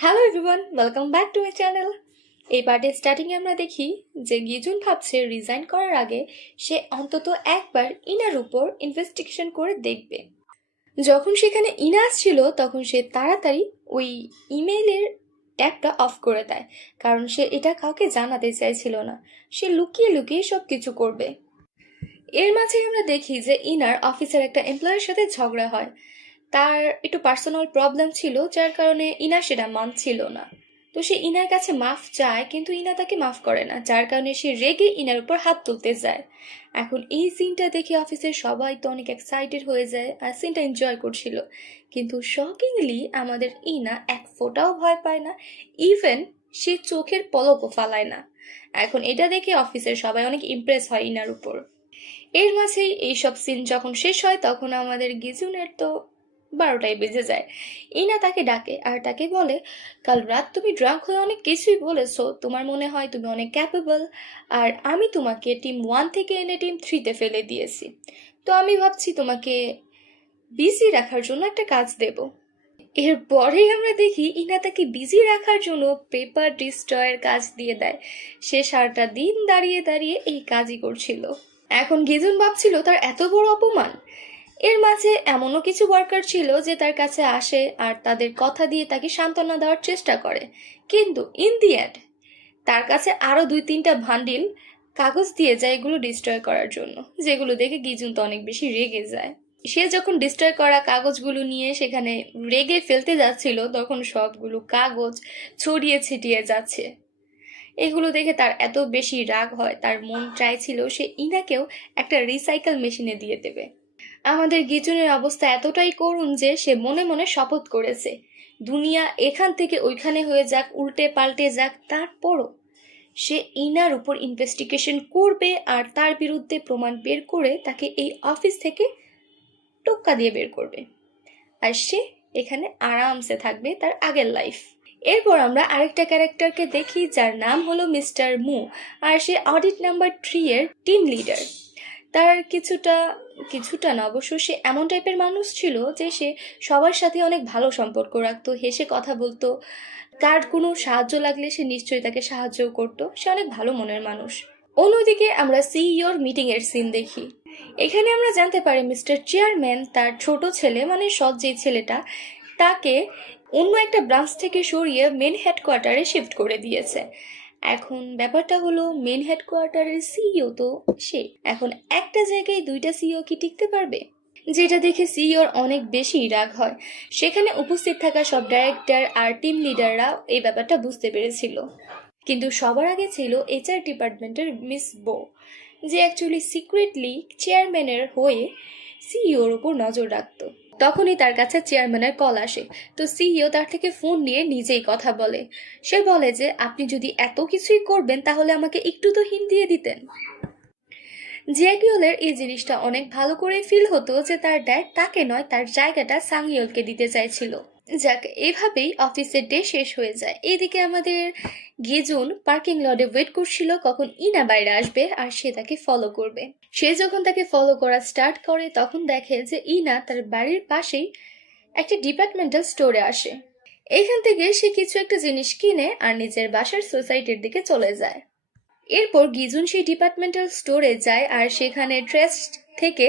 Hello everyone, welcome back to my channel. এই পার্টের স্টার্টিংয়ে আমরা দেখি যে গিজুন ভাবছে রিজাইন করার আগে সে অন্তত একবার ইনার উপর ইনভেস্টিগেশন করে দেখবে। যখন সেখানে ইনা আসছিল তখন সে তাড়াতাড়ি ওই ইমেইলের ট্যাবটা অফ করে দেয়, কারণ সে এটা কাউকে জানাতে চাইছিল না। সে লুকিয়ে লুকিয়ে সব কিছু করবে। এর মাঝে আমরা দেখি যে ইনার অফিসের একটা এমপ্লয়ের সাথে ঝগড়া হয়। তার একটু পার্সোনাল প্রবলেম ছিল, যার কারণে ইনা সেটা মানছিল না। তো সে ইনার কাছে মাফ চায়, কিন্তু ইনা তাকে মাফ করে না, যার কারণে সে রেগে ইনার উপর হাত তুলতে যায়। এখন এই সিনটা দেখে অফিসের সবাই তো অনেক এক্সাইটেড হয়ে যায় আর সিনটা এনজয় করছিল। কিন্তু শকিংলি আমাদের ইনা এক ফোঁটাও ভয় পায় না, ইভেন সে চোখের পলকও ফালায় না। এখন এটা দেখে অফিসের সবাই অনেক ইমপ্রেস হয় ইনার উপর। এর মাঝেই এইসব সিন যখন শেষ হয় তখন আমাদের গিজুনের তো 12টায় বেজে যায়। ইনা তাকে ডাকে আর তাকে বলে, কাল রাত তুমি ড্রাঙ্ক হয়ে অনেক কিছুই বলেছো, তোমার মনে হয় তুমি অনেক ক্যাপেবল, আর আমি তোমাকে টিম 1 থেকে এনে টিম 3-তে ফেলে দিয়েছি। তো আমি ভাবছি তোমাকে বিজি রাখার জন্য একটা কাজ দেব। এরপরেই আমরা দেখি ইনা তাকে বিজি রাখার জন্য পেপার ডিস্ট্রয়ের কাজ দিয়ে দেয়। সে সারাটা দিন দাঁড়িয়ে দাঁড়িয়ে এই কাজই করছিল। এখন গিজুন ভাবছিল তার এত বড় অপমান। এর মাঝে এমনও কিছু ওয়ার্কার ছিল যে তার কাছে আসে আর তাদের কথা দিয়ে তাকে সান্ত্বনা দেওয়ার চেষ্টা করে, কিন্তু ইন দি এন্ড তার কাছে আরো 2-3টা ভান্ডিল কাগজ দিয়ে যায় এগুলো ডিস্ট্রয় করার জন্য, যেগুলো দেখে গিজুন তো অনেক বেশি রেগে যায়। সে যখন ডিস্ট্রয় করা কাগজগুলো নিয়ে সেখানে রেগে ফেলতে যাচ্ছিল তখন সবগুলো কাগজ ছড়িয়ে ছিটিয়ে যাচ্ছে। এগুলো দেখে তার এত বেশি রাগ হয়, তার মন চাইছিল সে ইনাকেও একটা রিসাইকেল মেশিনে দিয়ে দেবে। আমাদের গিজুনের অবস্থা এতটাই করুণ যে সে মনে মনে শপথ করেছে, দুনিয়া এখান থেকে ওইখানে হয়ে যাক, উল্টে পাল্টে যাক, তারপরও সে ইনার উপর ইনভেস্টিগেশন করবে আর তার বিরুদ্ধে প্রমাণ বের করে তাকে এই অফিস থেকে টোক্কা দিয়ে বের করবে। আর সে এখানে আরামসে থাকবে তার আগের লাইফ। এরপর আমরা আরেকটা ক্যারেক্টারকে দেখি যার নাম হলো মিস্টার মু, আর সে অডিট নাম্বার 3 এর টিম লিডার। তার কিছুটা কিছুটা না অবশ্য সে এমন টাইপের মানুষ ছিল যে সে সবার সাথে অনেক ভালো সম্পর্ক রাখতো, হেসে কথা বলতো। তার কোনো সাহায্য লাগলে সে নিশ্চয়ই তাকে সাহায্যও করতো। সে অনেক ভালো মনের মানুষ। অন্যদিকে আমরা সিইওর মিটিং এর সিন দেখি। এখানে আমরা জানতে পারি মিস্টার চেয়ারম্যান তার ছোট ছেলে মানে সৎ যে ছেলেটা, তাকে অন্য একটা ব্রাঞ্চ থেকে সরিয়ে মেন হেডকোয়ার্টারে শিফট করে দিয়েছে। এখন ব্যাপারটা হলো মেন হেডকোয়ার্টারের সিইও তো সে, এখন একটা জায়গায় দুইটা সিইও কি টিকতে পারবে? যেটা দেখে সিইওর অনেক বেশি রাগ হয়। সেখানে উপস্থিত থাকা সব ডাইরেক্টর আর টিম লিডাররা এই ব্যাপারটা বুঝতে পেরেছিল, কিন্তু সবার আগে ছিল এইচআর ডিপার্টমেন্টের মিস বো, যে অ্যাকচুয়ালি সিক্রেটলি চেয়ারম্যানের হয়ে সিইওর উপর নজর রাখতো। তখনই তার কাছে চেয়ারম্যানের কল আসে। তো সিইও তার থেকে ফোন নিয়ে নিজেই কথা বলে। সে বলে যে আপনি যদি এত কিছুই করবেন তাহলে আমাকে একটু তো হিন্ট দিয়ে দিতেন। জিয়াকিওলের এই জিনিসটা অনেক ভালো করে ফিল হতো যে তার ড্যাড তাকে নয়, তার জায়গাটা সাংইয়লকে দিতে চাইছিল। যাক, এভাবেই অফিসের ডে শেষ হয়ে যায়। এইদিকে আমাদের গিজুন পার্কিং লটে ওয়েট করছিল কখন ইনা বাইরে আসবে আর সে তাকে ফলো করবে। সে যখন তাকে ফলো করা স্টার্ট করে তখন দেখে যে ইনা তার বাড়ির পাশেই একটা ডিপার্টমেন্টাল স্টোরে আসে। এখান থেকে সে কিছু একটা জিনিস কিনে আর নিজের বাসার সোসাইটির দিকে চলে যায়। এরপর গিজুন সেই ডিপার্টমেন্টাল স্টোরে যায় আর সেখানে ট্রেস থেকে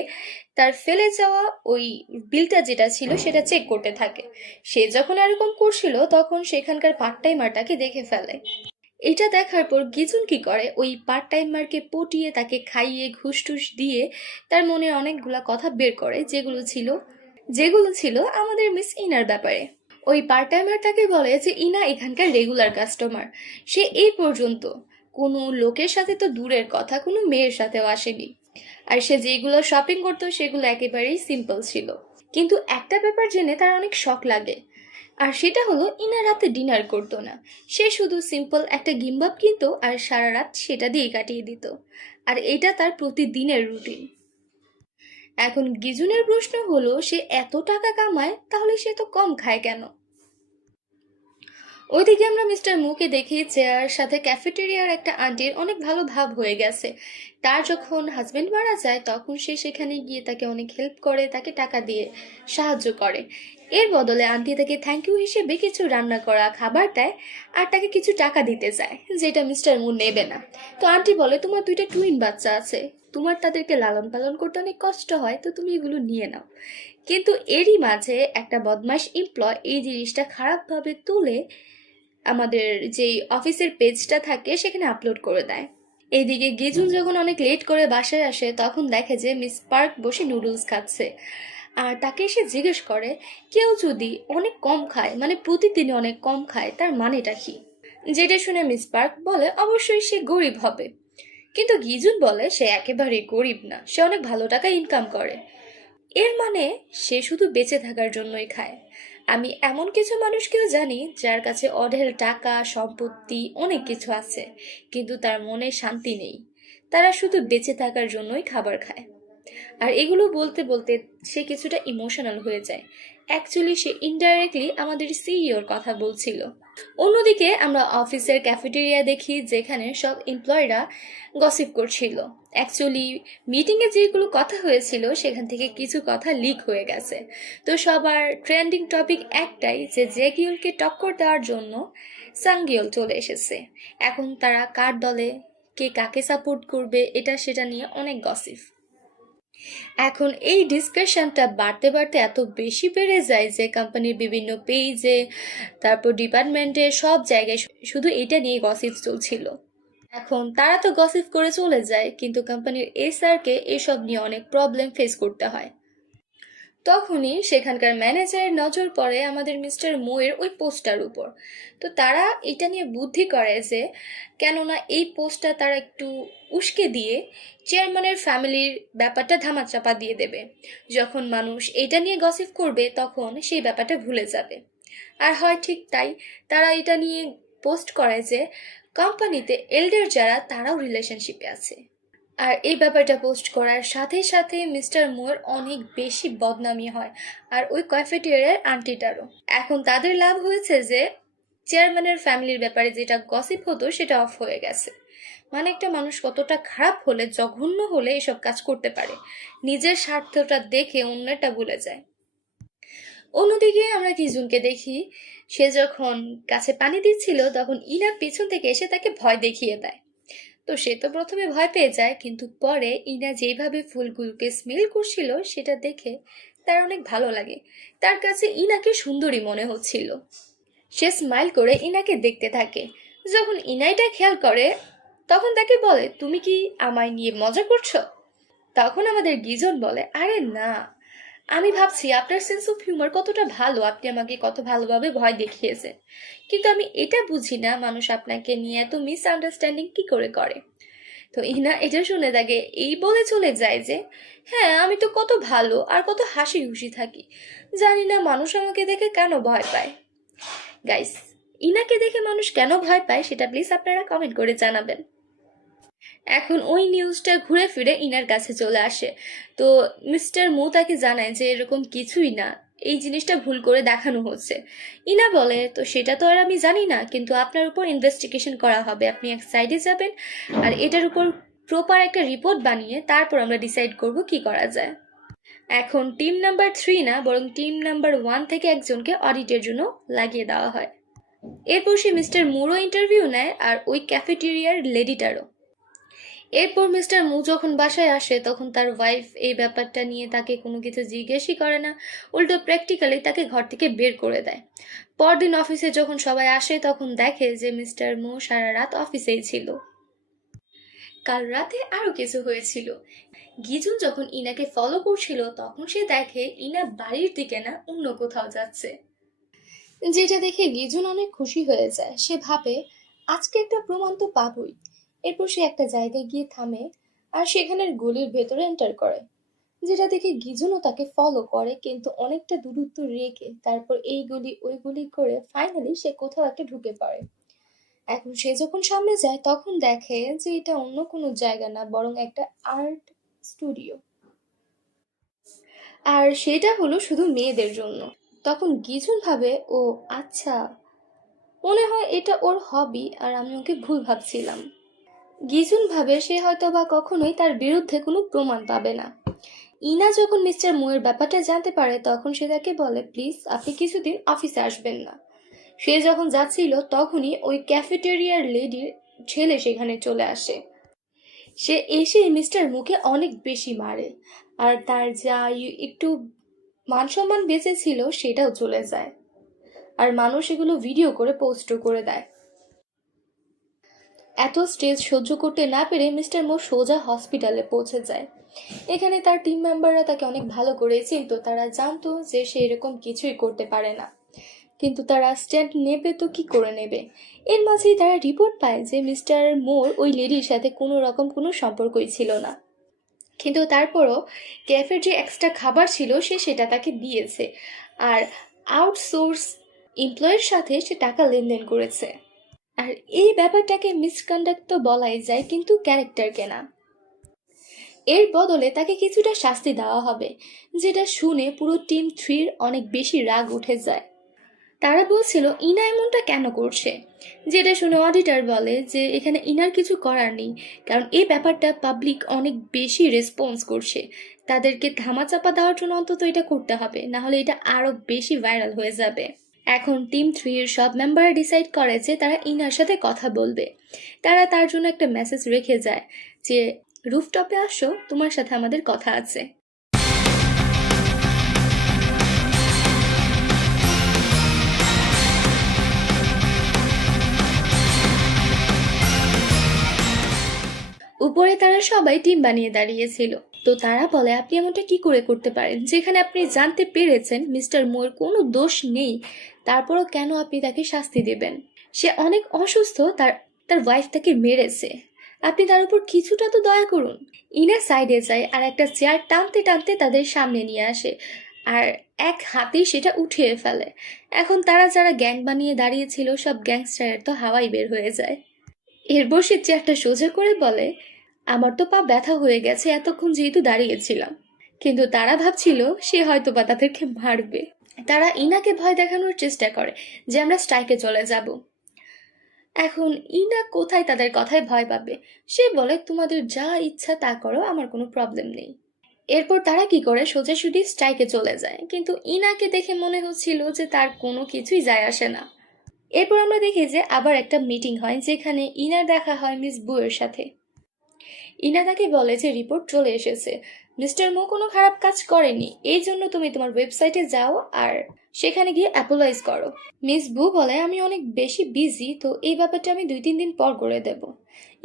তার ফেলে যাওয়া ওই বিলটা যেটা ছিল সেটা চেক করতে থাকে। সে যখন এরকম করছিল তখন সেখানকার পার্ট টাইমারটাকে দেখে ফেলে। এটা দেখার পর গিজুন কি করে, ওই পার্ট টাইমারকে পটিয়ে তাকে খাইয়ে ঘুষ টুস দিয়ে তার মনে অনেকগুলা কথা বের করে, যেগুলো ছিল আমাদের মিস ইনার ব্যাপারে। ওই পার্ট টাইমার তাকে বলে যে ইনা এখানকার রেগুলার কাস্টমার। সে এই পর্যন্ত কোনো লোকের সাথে তো দূরের কথা, কোনো মেয়ের সাথেও আসেনি। আর সে যেগুলো শপিং করতো সেগুলো একেবারেই সিম্পল ছিল। কিন্তু একটা ব্যাপার জেনে তার অনেক শখ লাগে, আর সেটা হলো ইনা রাতে ডিনার করতো না। সে শুধু সিম্পল একটা গিম্বাব কিনতো আর সারা রাত সেটা দিয়ে কাটিয়ে দিত। আর এটা তার প্রতিদিনের রুটিন। এখন গিজুনের প্রশ্ন হলো, সে এত টাকা কামায় তাহলে সে তো কম খায় কেন? ওইদিকে আমরা মিস্টার মুকে দেখি চেয়ার সাথে ক্যাফেটেরিয়ার একটা আন্টির অনেক ভালো ভাব হয়ে গেছে। তার যখন হাজবেন্ড মারা যায় তখন সে সেখানে গিয়ে তাকে অনেক হেল্প করে, তাকে টাকা দিয়ে সাহায্য করে। এর বদলে আন্টি তাকে থ্যাংক ইউ হিসেবে কিছু রান্না করা খাবার দেয় আর তাকে কিছু টাকা দিতে চায়, যেটা মিস্টার মু নেবে না। তো আন্টি বলে, তোমার দুইটা টুইন বাচ্চা আছে, তোমার তাদেরকে লালন পালন করতে অনেক কষ্ট হয়, তো তুমি এগুলো নিয়ে নাও। কিন্তু এরই মাঝে একটা বদমাশ এমপ্লয় এই জিনিসটা খারাপভাবে তুলে আমাদের যেই অফিসের পেজটা থাকে সেখানে আপলোড করে দেয়। এইদিকে গিজুন যখন অনেক লেট করে বাসায় আসে তখন দেখে যে মিস পার্ক বসে নুডলস খাচ্ছে। আর তাকে এসে জিজ্ঞেস করে, কেউ যদি অনেক কম খায়, মানে প্রতিদিন অনেক কম খায়, তার মানেটা কি? যেটা শুনে মিস পার্ক বলে অবশ্যই সে গরিব হবে। কিন্তু গিজুন বলে সে একেবারেই গরিব না, সে অনেক ভালো টাকা ইনকাম করে। এর মানে সে শুধু বেঁচে থাকার জন্যই খায়। আমি এমন কিছু মানুষকেও জানি যার কাছে অঢেল টাকা সম্পত্তি অনেক কিছু আছে, কিন্তু তার মনে শান্তি নেই। তারা শুধু বেঁচে থাকার জন্যই খাবার খায়। আর এগুলো বলতে বলতে সে কিছুটা ইমোশনাল হয়ে যায়। অ্যাকচুয়ালি সে ইনডাইরেক্টলি আমাদের সিইওর কথা বলছিল। অন্যদিকে আমরা অফিসের ক্যাফেটেরিয়া দেখি যেখানে সব এমপ্লয়িরা গসিপ করছিল। অ্যাকচুয়ালি মিটিংয়ে যেগুলো কথা হয়েছিল সেখান থেকে কিছু কথা লিক হয়ে গেছে। তো সবার ট্রেন্ডিং টপিক একটাই, যে জেগিউলকে টক্কর দেওয়ার জন্য সাংগিউল চলে এসেছে। এখন তারা কার দলে, কে কাকে সাপোর্ট করবে, এটা সেটা নিয়ে অনেক গসিপ। এখন এই ডিসকাশনটা বাড়তে বাড়তে এত বেশি বেড়ে যায় যে কোম্পানির বিভিন্ন পেজে, তারপর ডিপার্টমেন্টে, সব জায়গায় শুধু এটা নিয়ে গসিপ চলছিল। এখন তারা তো গসিপ করে চলে যায়, কিন্তু কোম্পানির এসআর কে এসব নিয়ে অনেক প্রবলেম ফেস করতে হয়। তখনই সেখানকার ম্যানেজারের নজর পড়ে আমাদের মিস্টার মোয়ের ওই পোস্টটার উপর। তো তারা এটা নিয়ে বুদ্ধি করে যে কেননা এই পোস্টটা তারা একটু উস্কে দিয়ে চেয়ারম্যানের ফ্যামিলির ব্যাপারটা ধামাচাপা দিয়ে দেবে। যখন মানুষ এটা নিয়ে গসিপ করবে তখন সেই ব্যাপারটা ভুলে যাবে। আর হয় ঠিক তাই, তারা এটা নিয়ে পোস্ট করে যে কোম্পানিতে এল্ডার যারা তারাও রিলেশনশিপে আছে। আর এই ব্যাপারটা পোস্ট করার সাথে সাথে মিস্টার মুর অনেক বেশি বদনামি হয়, আর ওই ক্যাফেটেরিয়ার আন্টিটারও। এখন তাদের লাভ হয়েছে যে চেয়ারম্যানের ফ্যামিলির ব্যাপারে যেটা গসিপ হতো সেটা অফ হয়ে গেছে। মানে একটা মানুষ কতটা খারাপ হলে, জঘন্য হলে এসব কাজ করতে পারে, নিজের স্বার্থটা দেখে অন্যটা ভুলে যায়। অন্যদিকে আমরা কিজুনকে দেখি, সে যখন গাছে পানি দিচ্ছিল তখন ইনা পিছন থেকে এসে তাকে ভয় দেখিয়ে দেয়। তো সে তো প্রথমে ভয় পেয়ে যায়, কিন্তু পরে ইনা যেভাবে ফুলগুলোকে স্মেল করছিল সেটা দেখে তার অনেক ভালো লাগে। তার কাছে ইনাকে সুন্দরী মনে হচ্ছিল। সে স্মাইল করে ইনাকে দেখতে থাকে। যখন ইনা এটা খেয়াল করে তখন তাকে বলে, তুমি কি আমায় নিয়ে মজা করছো? তখন আমাদের গিজন বলে, আরে না, আমি ভাবছি আপনার সেন্স অফ হিউমার কতটা ভালো, আপনি আমাকে কত ভালোভাবে ভয় দেখিয়েছেন। কিন্তু আমি এটা বুঝি না মানুষ আপনাকে নিয়ে এত মিসআন্ডারস্ট্যান্ডিং কি করে করে। তো ইনা এটা শুনে তাকে এই বলে চলে যায় যে হ্যাঁ, আমি তো কত ভালো আর কত হাসি খুশি থাকি, জানি না মানুষ আমাকে দেখে কেন ভয় পায়। গাইস, ইনাকে দেখে মানুষ কেন ভয় পায় সেটা প্লিজ আপনারা কমেন্ট করে জানাবেন। এখন ওই নিউজটা ঘুরে ফিরে ইনার কাছে চলে আসে। তো মিস্টার মু তাকে জানায় যে এরকম কিছুই না, এই জিনিসটা ভুল করে দেখানো হচ্ছে। ইনা বলে, তো সেটা তো আর আমি জানি না, কিন্তু আপনার উপর ইনভেস্টিগেশন করা হবে, আপনি এক সাইডে যাবেন আর এটার উপর প্রপার একটা রিপোর্ট বানিয়ে তারপর আমরা ডিসাইড করব কি করা যায়। এখন টিম নাম্বার 3 না, বরং টিম নাম্বার 1 থেকে একজনকে অডিটের জন্য লাগিয়ে দেওয়া হয়। এরপর সে মিস্টার মুরও ইন্টারভিউ নেয় আর ওই ক্যাফেটেরিয়ার লেডিটারও। এরপর মিস্টার মু যখন বাসায় আসে তখন তার ওয়াইফ এই ব্যাপারটা নিয়ে তাকে কোনো কিছু জিজ্ঞেসই করে না, উল্টো প্র্যাকটিক্যালি তাকে ঘর থেকে বের করে দেয়। পরদিন অফিসে যখন সবাই আসে তখন দেখে যে মিস্টার মু সারা রাত অফিসেই ছিল। কাল রাতে আরো কিছু হয়েছিল। গিজুন যখন ইনাকে ফলো করছিল তখন সে দেখে ইনা বাড়ির দিকে না অন্য কোথাও যাচ্ছে, যেটা দেখে গিজুন অনেক খুশি হয়ে যায়। সে ভাবে আজকে একটা প্রমাণ তো পাবই। এরপর সে একটা জায়গায় গিয়ে থামে আর সেখানের গলির ভেতরে এন্টার করে, যেটা দেখে গিজুনও তাকে ফলো করে, কিন্তু অনেকটা দূরত্ব রেখে। তারপর এই গলি ওই গলি করে ফাইনালি সে কোথাও একটা ঢুকে পড়ে। এখন সে যখন সামনে যায় তখন দেখে যে এটা অন্য কোনো জায়গা না, বরং একটা আর্ট স্টুডিও। আর সেটা হলো শুধু মেয়েদের জন্য। তখন গিজুন ভাবে, ও আচ্ছা, মনে হয় এটা ওর হবি আর আমি ওকে ভুল ভাবছিলাম। গিজুন ভাবে সে হয়তো বা কখনোই তার বিরুদ্ধে কোনো প্রমাণ পাবে না। ইনা যখন মিস্টার মুয়ের ব্যাপারটা জানতে পারে তখন সে তাকে বলে, প্লিজ আপনি কিছুদিন অফিসে আসবেন না। সে যখন যাচ্ছিল তখনই ওই ক্যাফেটেরিয়ার লেডির ছেলে সেখানে চলে আসে। সে এসে মিস্টার মুকে অনেক বেশি মারে, আর তার যা একটু মান সম্মান বেঁচে ছিল সেটাও চলে যায়, আর মানুষ এগুলো ভিডিও করে পোস্টও করে দেয়। এত স্টেজ সহ্য করতে না পেরে মিস্টার মো সোজা হসপিটালে পৌঁছে যায়। এখানে তার টিম মেম্বাররা তাকে অনেক ভালো করে চিনতো, তারা জানতো যে সে এরকম কিছুই করতে পারে না, কিন্তু তারা স্ট্যান্ড নেবে তো কি করে নেবে। এর মাঝেই তারা রিপোর্ট পায় যে মিস্টার মোর ওই লেডির সাথে কোনো রকম কোনো সম্পর্কই ছিল না, কিন্তু তারপরও ক্যাফের যে এক্সট্রা খাবার ছিল সে সেটা তাকে দিয়েছে, আর আউটসোর্স এমপ্লয়ের সাথে সে টাকা লেনদেন করেছে। আর এই ব্যাপারটাকে মিসকন্ডাক্ট তো বলাই যায়, কিন্তু ক্যারেক্টারকে না। এর বদলে তাকে কিছুটা শাস্তি দেওয়া হবে, যেটা শুনে পুরো টিম 3 অনেক বেশি রাগ উঠে যায়। তারা বলছিল ইনা এমনটা কেন করছে, যেটা শুনে অডিটর বলে যে এখানে ইনার কিছু করার নেই, কারণ এই ব্যাপারটা পাবলিক অনেক বেশি রেসপন্স করছে। তাদেরকে ধামাচাপা দেওয়ার জন্য অন্তত এটা করতে হবে, না হলে এটা আরো বেশি ভাইরাল হয়ে যাবে। এখন টিম 3 এর সব মেম্বার ডিসাইড করে যে তারা ইনার সাথে কথা বলবে। তারা তার জন্য একটা মেসেজ রেখে যায় যে রুফটপে আসো, তোমার সাথে আমাদের কথা আছে। উপরে তারা সবাই টিম বানিয়ে দাঁড়িয়েছিল। তো তারা বলে, আপনি এমনটা কি করে করতে পারেন, যেখানে আপনি জানতে পেরেছেন মিস্টার মোয়ের কোনো দোষ নেই, তারপরও কেন আপনি তাকে শাস্তি দেবেন? সে অনেক অসুস্থ, তার তার ওয়াইফ তাকে মেরেছে, আপনি তার উপর কিছুটা তো দয়া করুন। ইনা সাইডে যায় আর একটা চেয়ার টানতে টানতে তাদের সামনে নিয়ে আসে, আর এক হাতেই সেটা উঠিয়ে ফেলে। এখন তারা যারা গ্যাং বানিয়ে দাঁড়িয়েছিল সব গ্যাংস্টারের তো হাওয়াই বের হয়ে যায়। এরপর সে চেয়ারটা সোজা করে বলে, আমার তো পা ব্যথা হয়ে গেছে এতক্ষণ যেহেতু দাঁড়িয়েছিলাম। কিন্তু তারা ভাবছিল সে হয়তো বা তাদেরকে মারবে। তারা ইনাকে ভয় দেখানোর চেষ্টা করে যে আমরা স্ট্রাইকে চলে যাব। এখন ইনা কোথায় তাদের কথায় ভয় পাবে? সে বলে, তোমাদের যা ইচ্ছা তা করো, আমার কোনো প্রবলেম নেই। এরপর তারা কি করে, সোজাসুজি স্ট্রাইকে চলে যায়, কিন্তু ইনাকে দেখে মনে হচ্ছিল যে তার কোনো কিছুই যায় আসে না। এরপর আমরা দেখি যে আবার একটা মিটিং হয়, যেখানে ইনার দেখা হয় মিস বুয়ের সাথে। ইনা তাকে বলে যে রিপোর্ট চলে এসেছে, মিস্টার মো কোনো খারাপ কাজ করেনি, এই জন্য তুমি তোমার ওয়েবসাইটে যাও আর সেখানে গিয়ে অ্যাপোলাইজ করো। মিস বু বলে, আমি অনেক বেশি বিজি, তো এই ব্যাপারটা আমি 2-3 দিন পর করে দেব।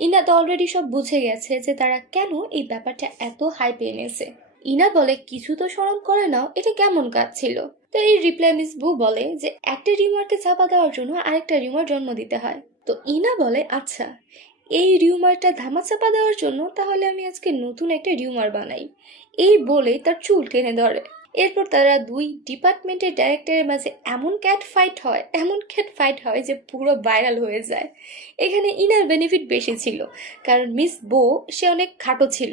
ইনা তো অলরেডি সব বুঝে গেছে যে তারা কেন এই ব্যাপারটা এত হাইপে এনেছে। ইনা বলে, কিছু তো শরম করে নাও, এটা কেমন কাজ ছিল? তো এই রিপ্লাই মিস বু বলে যে একটা রিউমারকে চাপা দেওয়ার জন্য আরেকটা রিউমার জন্ম দিতে হয়। তো ইনা বলে, আচ্ছা এই রিউমারটা ধামাচাপা দেওয়ার জন্য তাহলে আমি আজকে নতুন একটা রিউমার বানাই। এই বলে তার চুল টেনে ধরে। এরপর তারা দুই ডিপার্টমেন্টের ডাইরেক্টরের মাঝে এমন ক্যাট ফাইট হয় যে পুরো ভাইরাল হয়ে যায়। এখানে ইনার বেনিফিট বেশি ছিল, কারণ মিস বো সে অনেক খাটো ছিল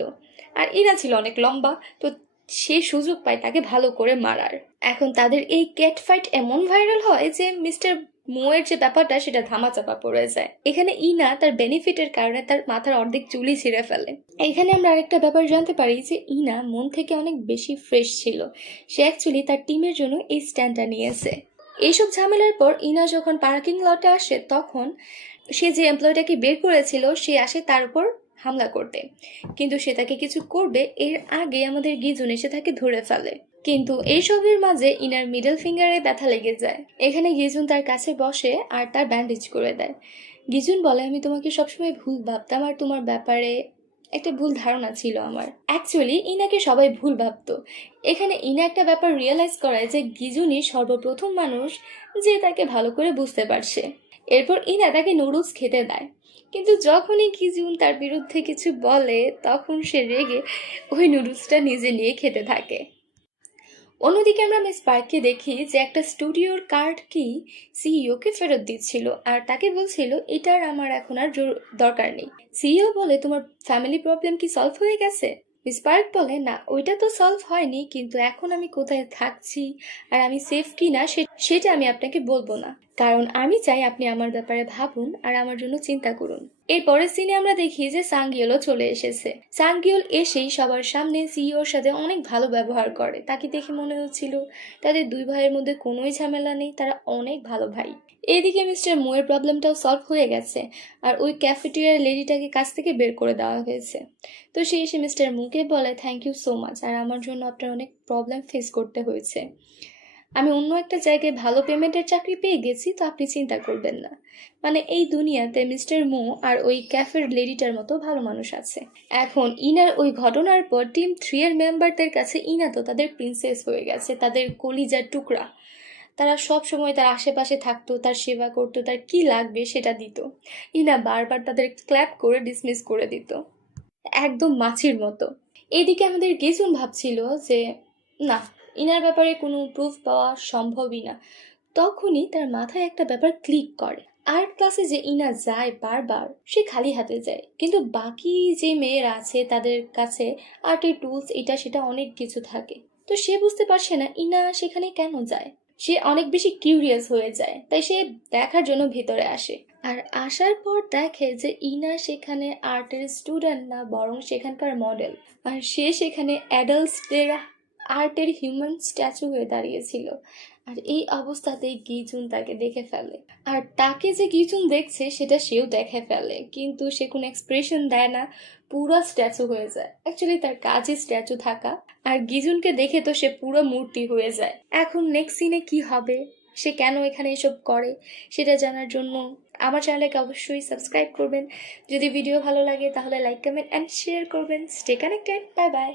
আর ইনা ছিল অনেক লম্বা, তো সে সুযোগ পায় তাকে ভালো করে মারার। এখন তাদের এই ক্যাট ফাইট এমন ভাইরাল হয় যে মিস্টার মোয়ের যে ব্যাপারটা সেটা ধামাচাপা পড়ে যায়। এখানে ইনা তার বেনিফিটের কারণে তার মাথার অর্ধেক চুলই ছিঁড়ে ফেলে। এখানে আমরা আরেকটা ব্যাপার জানতে পারি যে ইনা মন থেকে অনেক বেশি ফ্রেশ ছিল, সে অ্যাকচুয়ালি তার টিমের জন্য এই স্ট্যান্ডটা নিয়েছে। এইসব ঝামেলার পর ইনা যখন পার্কিং লটে আসে তখন সে যে এমপ্লয়টাকে বের করেছিল সে আসে তার উপর হামলা করতে, কিন্তু সে তাকে কিছু করবে এর আগে আমাদের গিজুন এসে তাকে ধরে ফেলে। কিন্তু এইসবের মাঝে ইনার মিডল ফিঙ্গারে ব্যথা লেগে যায়। এখানে গিজুন তার কাছে বসে আর তার ব্যান্ডেজ করে দেয়। গিজুন বলে, আমি তোমাকে সবসময় ভুল ভাবতাম আর তোমার ব্যাপারে একটা ভুল ধারণা ছিল আমার। অ্যাকচুয়ালি ইনাকে সবাই ভুল ভাবতো। এখানে ইনা একটা ব্যাপার রিয়েলাইজ করে যে গিজুনই সর্বপ্রথম মানুষ যে তাকে ভালো করে বুঝতে পারছে। এরপর ইনা তাকে নুডলস খেতে দেয়, কিন্তু যখনই গিজুন তার বিরুদ্ধে কিছু বলে তখন সে রেগে ওই নুডলসটা নিজে নিয়ে খেতে থাকে। অন্যদিকে আমরা মিস পার্ককে দেখি যে একটা স্টুডিওর কার্ড কি সিইওকে ফেরত দিচ্ছিল আর তাকে বলছিল এটার আমার এখন আর দরকার নেই। সিইও বলে, তোমার ফ্যামিলি প্রবলেম কি সলভ হয়ে গেছে? মিস পার্ক বলে, না ওইটা তো সলভ হয়নি, কিন্তু এখন আমি কোথায় থাকছি আর আমি সেফ কি না সেটা আমি আপনাকে বলবো না, কারণ আমি চাই আপনি আমার ব্যাপারে ভাবুন আর আমার জন্য চিন্তা করুন। এর পরের সিনে আমরা দেখি যে সাংগিয়েলও চলে এসেছে। সাংগিয়েল এসেই সবার সামনে সিইওর সাথে অনেক ভালো ব্যবহার করে। তাকে দেখে মনে হচ্ছিল তাদের দুই ভাইয়ের মধ্যে কোনোই ঝামেলা নেই, তারা অনেক ভালো ভাই। এদিকে মিস্টার মোয়ের প্রবলেমটাও সলভ হয়ে গেছে আর ওই ক্যাফেটেরিয়ার লেডিটাকে কাছ থেকে বের করে দেওয়া হয়েছে। তো সে এসে মিস্টার মুকে বলে, থ্যাংক ইউ সো মাচ, আর আমার জন্য আপনার অনেক প্রবলেম ফেস করতে হয়েছে। আমি অন্য একটা জায়গায় ভালো পেমেন্টের চাকরি পেয়ে গেছি, তো আপনি চিন্তা করবেন না। মানে এই দুনিয়াতে মিস্টার মু আর ওই ক্যাফের লেডিটার মতো ভালো মানুষ আছে। এখন ইনার ওই ঘটনার পর টিম 3 এর মেম্বারদের কাছে ইনা তো তাদের প্রিন্সেস হয়ে গেছে, তাদের কলিজার টুকরা। তারা সব সময় তার আশেপাশে থাকতো, তার সেবা করতো, তার কি লাগবে সেটা দিত। ইনা বারবার তাদের ক্ল্যাপ করে ডিসমিস করে দিত, একদম মাছির মতো। এদিকে আমাদের গেসুন ভাবছিল যে না, ইনার ব্যাপারে কোনো প্রুফ পাওয়া সম্ভবই না। তখনই তার মাথায় একটা ব্যাপার ক্লিক করে। আর্ট ক্লাসে যে ইনা যায় বারবার, সে খালি হাতে যায়, কিন্তু বাকি যে মেয়েরা আছে তাদের কাছে আর্টের টুলস এটা সেটা অনেক কিছু থাকে। তো সে বুঝতে পারছে না ইনা সেখানে কেন যায়। সে অনেক বেশি কিউরিয়াস হয়ে যায়, তাই সে দেখার জন্য ভেতরে আসে। আর আসার পর দেখে যে ইনা সেখানে আর্টের স্টুডেন্ট না, বরং সেখানকার মডেল। আর সে সেখানে অ্যাডাল্টসদের আর্টের হিউম্যান স্ট্যাচু হয়ে দাঁড়িয়েছিল। আর এই অবস্থাতেই গিজুন তাকে দেখে ফেলে। আর তাকে যে গিজুন দেখছে সেটা সেও দেখে ফেলে, কিন্তু সে কোনো এক্সপ্রেশন দেয় না, পুরো স্ট্যাচু হয়ে যায়। অ্যাকচুয়ালি তার কাজই স্ট্যাচু থাকা। আর গিজুনকে দেখে তো সে পুরো মূর্তি হয়ে যায়। এখন নেক্সট সিনে কি হবে, সে কেন এখানে এসব করে, সেটা জানার জন্য আমার চ্যানেলকে অবশ্যই সাবস্ক্রাইব করবেন। যদি ভিডিও ভালো লাগে তাহলে লাইক, কমেন্ট অ্যান্ড শেয়ার করবেন। Stay connected. Bye bye.